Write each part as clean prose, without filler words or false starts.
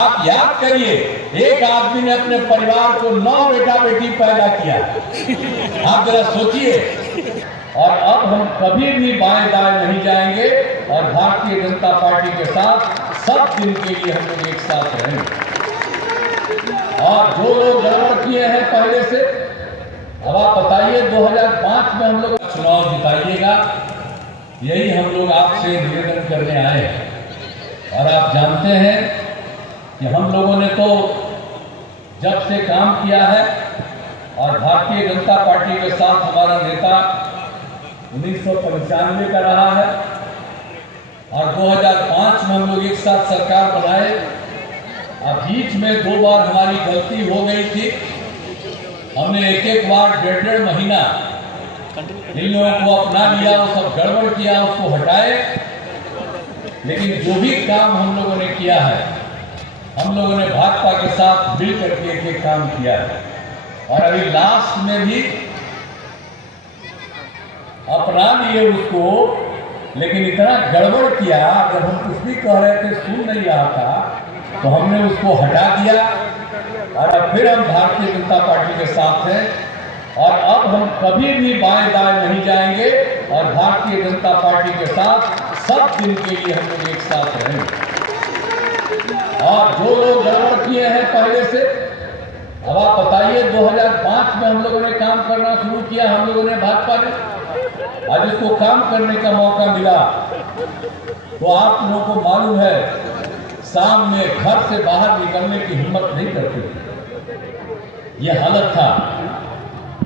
आप याद करिए, एक आदमी ने अपने परिवार को 9 बेटा बेटी पैदा किया। आप जरा सोचिए। और अब हम कभी भी बाएं दाएं नहीं जाएंगे और भारतीय जनता पार्टी के साथ सब दिन के लिए हम लोग एक साथ रहेंगे। और जो लोग गड़बड़ किए हैं पहले से, अब आप बताइए 2005 में हम लोग चुनाव जिताइएगा, यही हम लोग आपसे निवेदन करने आए हैं। और आप जानते हैं कि हम लोगों ने तो जब से काम किया है और भारतीय जनता पार्टी के साथ हमारा नेता 1995 का रहा है और 2005 में हम लोग एक साथ सरकार बनाए। अब बीच में 2 बार हमारी गलती हो गई थी। हमने एक बार 1.5 महीना इन लोगों को अपना लिया, वो सब गड़बड़ किया, उसको हटाए। लेकिन जो भी काम हम लोगों ने किया है, हम लोगों ने भाजपा के साथ मिल करके एक काम किया है। और अभी लास्ट में भी अपना लिए उसको, लेकिन इतना गड़बड़ किया, जब हम कुछ भी कह रहे थे सुन नहीं रहा था, तो हमने उसको हटा दिया। और अब फिर हम भारतीय जनता पार्टी के साथ हैं और अब हम कभी भी बाएं दाएं नहीं जाएंगे और भारतीय जनता पार्टी के साथ सब दिन के लिए हम लोग एक साथ रहेंगे। और जो लोग गड़बड़ किए हैं पहले से, अब आप बताइए 2005 में हम लोगों ने काम करना शुरू किया, हम लोगों ने भाजपा ने, आज इसको काम करने का मौका मिला तो आप लोगों को मालूम है शाम में घर से बाहर निकलने की हिम्मत नहीं करते थे। ये हालत था।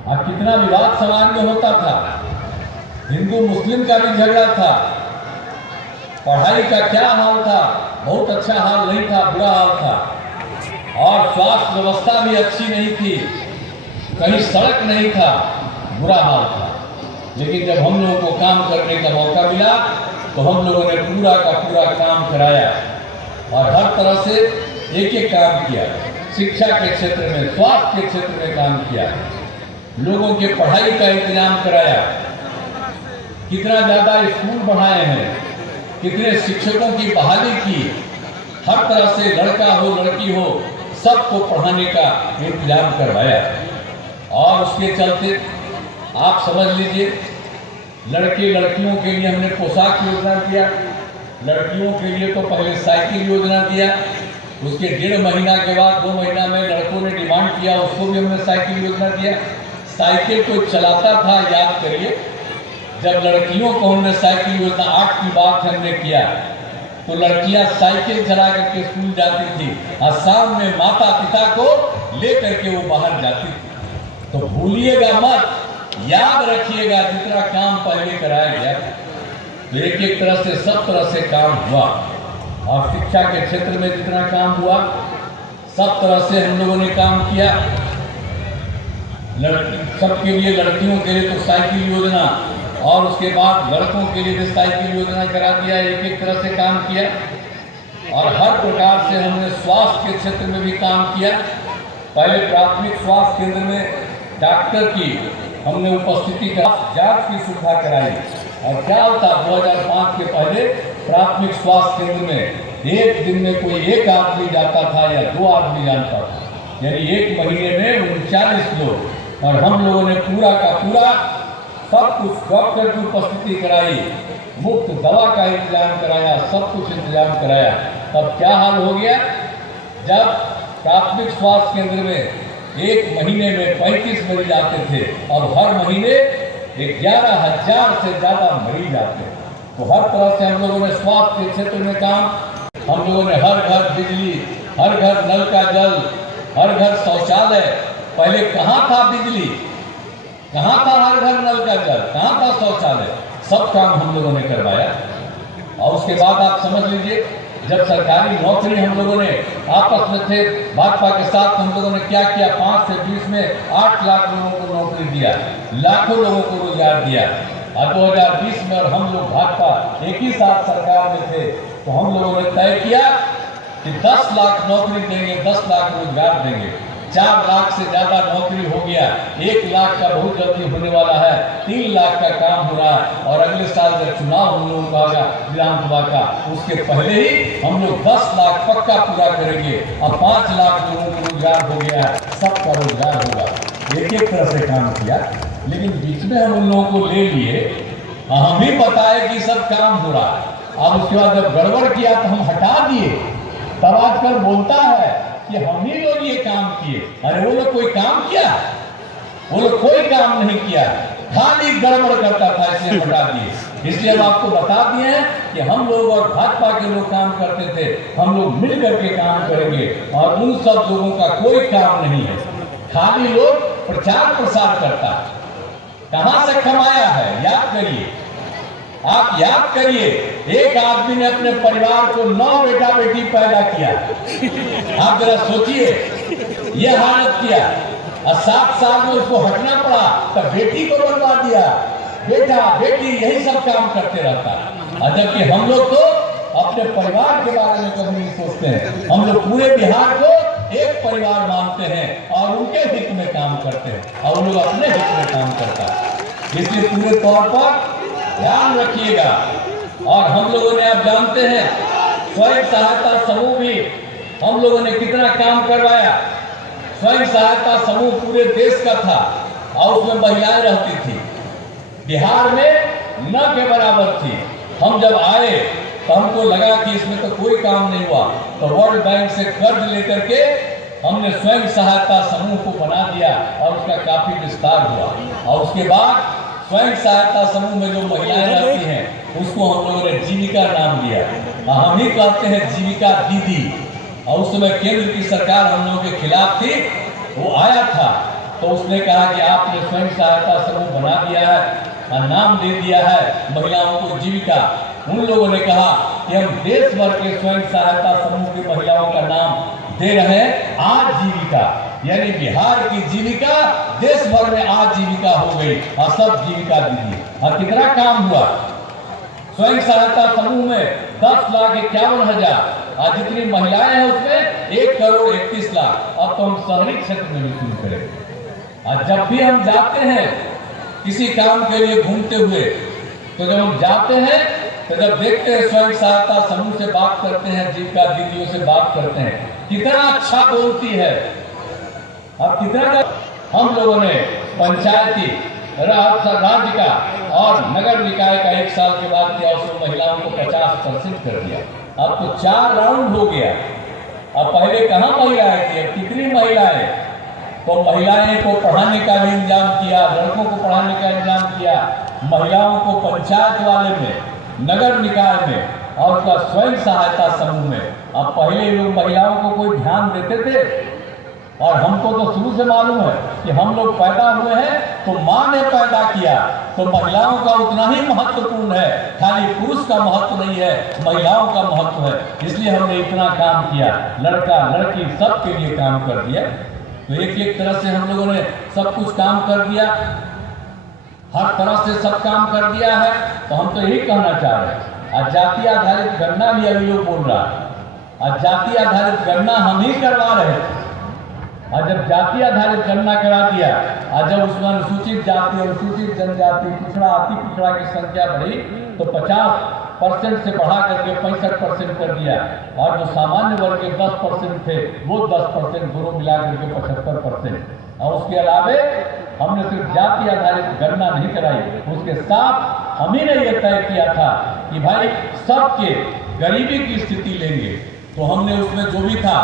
अब कितना विवाद समाज में होता था, हिंदू मुस्लिम का भी झगड़ा था, पढ़ाई का क्या हाल था, बहुत अच्छा हाल नहीं था, बुरा हाल था। और स्वास्थ्य व्यवस्था भी अच्छी नहीं थी, कहीं सड़क नहीं था, बुरा हाल था। लेकिन जब हम लोगों को काम करने का मौका मिला तो हम लोगों ने पूरा का पूरा काम कराया और हर तरह से एक काम किया। शिक्षा के क्षेत्र में, स्वास्थ्य के क्षेत्र में काम किया, लोगों के पढ़ाई का इंतजाम कराया, कितना ज़्यादा स्कूल बढ़ाए हैं, कितने शिक्षकों की बहाली की, हर तरह से लड़का हो लड़की हो सबको पढ़ाने का इंतजाम करवाया। और उसके चलते आप समझ लीजिए, लड़के लड़कियों के लिए हमने पोशाक योजना दिया, लड़कियों के लिए तो पहले साइकिल योजना दिया, उसके 1.5 महीना के बाद 2 महीना में लड़कों ने डिमांड किया, उसको भी हमने साइकिल योजना दिया। साइकिल कोई चलाता था, याद करिए, जब लड़कियों को हमने साइकिल योजना 8 की बात हमने किया तो लड़कियां साइकिल चला करके स्कूल जाती थी और शाम में माता पिता को लेकर के वो बाहर जाती थी। तो भूलिएगा मत, याद रखिएगा जितना काम पहले कराया गया तो एक तरह से सब तरह से काम हुआ। और शिक्षा के क्षेत्र में जितना काम हुआ सब तरह से हम लोगों ने काम किया। सबके लिए, लड़कियों के लिए तो साइकिल योजना और उसके बाद लड़कों के लिए भी साइकिल योजना करा दिया, एक तरह से काम किया। और हर प्रकार से हमने स्वास्थ्य के क्षेत्र में भी काम किया। पहले प्राथमिक स्वास्थ्य केंद्र में डॉक्टर की हमने उपस्थिति का जांच की सुविधा कराई। और क्या होता, 2005 के पहले प्राथमिक स्वास्थ्य केंद्र में एक दिन में कोई 1 आदमी जाता था या 2 आदमी जाता था, यानी 1 महीने में 39 लोग। और हम लोगों ने पूरा का पूरा सब कुछ डॉक्टर की उपस्थिति कराई, मुफ्त दवा का इंतजाम कराया, सब कुछ इंतजाम कराया। तब क्या हाल हो गया, जब प्राथमिक स्वास्थ्य केंद्र में 1 महीने में 35 मरीज आते थे और हर महीने 11,000 से ज़्यादा मरीज आते। तो हर तरह से हम लोगों ने स्वास्थ्य के क्षेत्र में काम, हम लोगों ने हर घर बिजली, हर घर नल का जल, हर घर शौचालय। पहले कहाँ था बिजली, कहाँ था हर घर नल का जल, कहाँ था शौचालय, सब काम हम लोगों ने करवाया। और उसके बाद आप समझ लीजिए, जब सरकारी नौकरी हम लोगों ने आपस में थे भाजपा के साथ, हम लोगों ने क्या किया, 5 से 20 में 8 लाख लोगों को नौकरी दिया, लाखों लोगों को रोजगार दिया। और 2020 में और हम लोग भाजपा एक ही साथ सरकार में थे तो हम लोगों ने तय किया कि 10 लाख नौकरी देंगे, 10 लाख रोजगार देंगे। 4 लाख से ज्यादा नौकरी हो गया, 1 लाख का बहुत जल्दी होने वाला है, 3 लाख का काम हो रहा है, और अगले साल जब चुनाव हम लोगों का होगा विधानसभा का, उसके पहले ही हम लोग 10 लाख पक्का पूरा करेंगे। अब 5 लाख लोगों को रोजगार हो गया है, सबका रोजगार होगा। एक तरह से काम किया, लेकिन बीच में हम उन लोगों को ले लिए, हम ही बताए कि सब काम हो रहा है। अब उसके बाद जब गड़बड़ किया तो हम हटा दिए, तब आजकल बोलता है कि हम ही लोग ये काम किए। अरे वो लोग कोई काम किया? वो लोग कोई काम नहीं किया, खाली गड़बड़ करता था, इसलिए हटा दिए। इसलिए हम आपको बता दिए हैं कि हम लोग और भाजपा के लोग काम करते थे, हम लोग मिल करके काम करेंगे, और उन सब लोगों का कोई काम नहीं है, खाली लोग प्रचार प्रसार करता है। कहां से कमाया है याद करिए, आप याद करिए, एक आदमी ने अपने परिवार को 9 बेटा बेटी पैदा किया, आप जरा सोचिए, ये हालत किया, और 7 साल में उसको हटना पड़ा, तो बेटी को बनवा दिया, बेटा बेटी यही सब काम करते रहता है। और जबकि हम लोग तो अपने परिवार के बारे में कभी नहीं सोचते हैं, हम लोग पूरे बिहार को एक परिवार मानते हैं और उनके हित में काम करते हैं, और उन लोग अपने हित में काम करता है। इसलिए पूरे तौर पर ध्यान रखिएगा। और हम लोगों ने, आप जानते हैं, स्वयं सहायता समूह भी हम लोगों ने कितना काम करवाया। स्वयं सहायता समूह पूरे देश का था, और उसमें महिलाएं रहती थी, बिहार में न के बराबर थी। हम जब आए तो हमको लगा कि इसमें तो कोई काम नहीं हुआ, तो वर्ल्ड बैंक से कर्ज लेकर के हमने स्वयं सहायता समूह को बना दिया, और उसका काफी विस्तार हुआ। और उसके बाद स्वयं सहायता समूह में जो महिलाएं रहती हैं, उसको हम लोगों ने जीविका नाम दिया। हम ही कहते हैं जीविका दीदी। और उस समय केंद्र की सरकार हम लोगों के खिलाफ थी, वो आया था, तो उसने कहा कि आपने स्वयं सहायता समूह बना दिया है और नाम दे दिया है महिलाओं को जीविका। उन लोगों ने कहा कि हम देश भर के स्वयं सहायता समूह की महिलाओं का नाम दे रहे हैं आजीविका, यानी बिहार की जीविका देश भर में आजीविका हो गई, और सब जीविका दीदी। और कितना काम हुआ स्वयं सहायता समूह में, 10,51,000, और जितनी महिलाएं हैं उसमें 1,31,00,000। अब तो हम शहरी क्षेत्र में भी शुरू करें। और जब भी हम जाते हैं किसी काम के लिए घूमते हुए, तो जब हम जाते हैं तो जब देखते हैं स्वयं सहायता समूह से बात करते हैं, जीविका दीदियों से बात करते हैं, कितना अच्छा बोलती है। अब कितना हम लोगों ने पंचायती राज्य का और नगर निकाय का 1 साल के बाद किया, उसमें महिलाओं को 50% कर दिया। अब तो 4 राउंड हो गया। अब पहले कहाँ महिलाएं थी, अब कितनी महिलाएं? तो महिलाएं को पढ़ाने का भी इंतजाम किया, लड़कों को पढ़ाने का इंतजाम किया, महिलाओं को पंचायत वाले में, नगर निकाय में, और उसका स्वयं सहायता समूह में। अब पहले लोग महिलाओं को कोई ध्यान देते थे, और हमको तो शुरू से मालूम है कि हम लोग पैदा हुए हैं तो माँ ने पैदा किया, तो महिलाओं का उतना ही महत्वपूर्ण है, खाली पुरुष का महत्व नहीं है, महिलाओं का महत्व है। इसलिए हमने इतना काम किया, लड़का लड़की सबके लिए काम कर दिया। तो एक तरह से हम लोगों ने सब कुछ काम कर दिया, हर तरह से सब काम कर दिया है। तो हम तो यही कहना चाह रहे हैं, आज जाति आधारित गणना भी अभी लोग बोल रहा है, आज जाति आधारित गणना हम ही करवा रहे थे। और जब जाति आधारित गणना करा दिया, और जब उसमें अनुसूचित जाति, अनुसूचित जनजाति, पिछड़ा, अति पिछड़ा की संख्या बढ़ी, तो 50% से बढ़ा करके 65% कर दिया, और जो सामान्य वर्ग के 10% थे, वो 10% दोनों मिला करके 75%। और उसके अलावे हमने सिर्फ जाति आधारित गणना नहीं कराई, उसके साथ हम ही ने यह तय किया था कि भाई सबके गरीबी की स्थिति लेंगे। तो हमने उसमें जो भी था,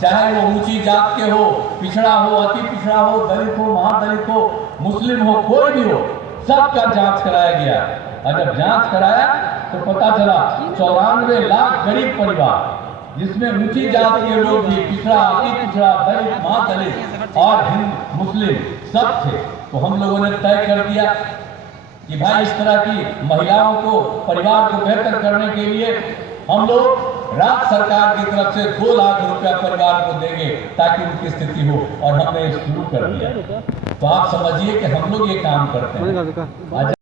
चाहे वो ऊंची जात के हो, पिछड़ा हो, अति पिछड़ा हो, दलित हो, महादलित हो, मुस्लिम हो, कोई भी हो, सबका जांच कराया गया। और जब जांच कराया तो पता चला 94 लाख गरीब परिवार, जिसमें ऊंची जात के लोग भी, पिछड़ा, अति पिछड़ा, दलित, महादलित और हिंदू मुस्लिम सब थे। तो हम लोगों ने तय कर दिया कि भाई इस तरह की महिलाओं को, परिवार को बेहतर करने के लिए हम लोग राज्य सरकार की तरफ से 2 लाख रुपया परिवार को देंगे, ताकि उनकी स्थिति हो, और हमने शुरू कर दिया। तो आप समझिए कि हम लोग ये काम करते हैं।